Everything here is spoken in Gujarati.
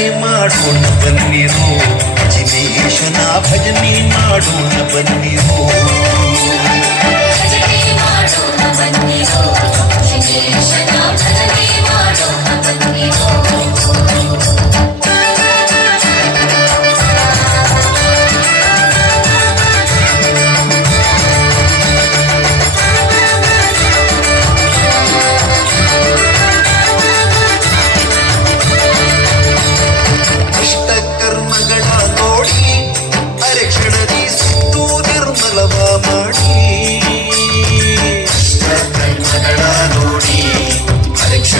ಭಜನೆ ಮಾಡೋಣ ಬನ್ನಿರೋ ಅಜಿನೇಶನ ಭಜನೆ ಮಾಡೋಣ ಬನ್ನಿರೋ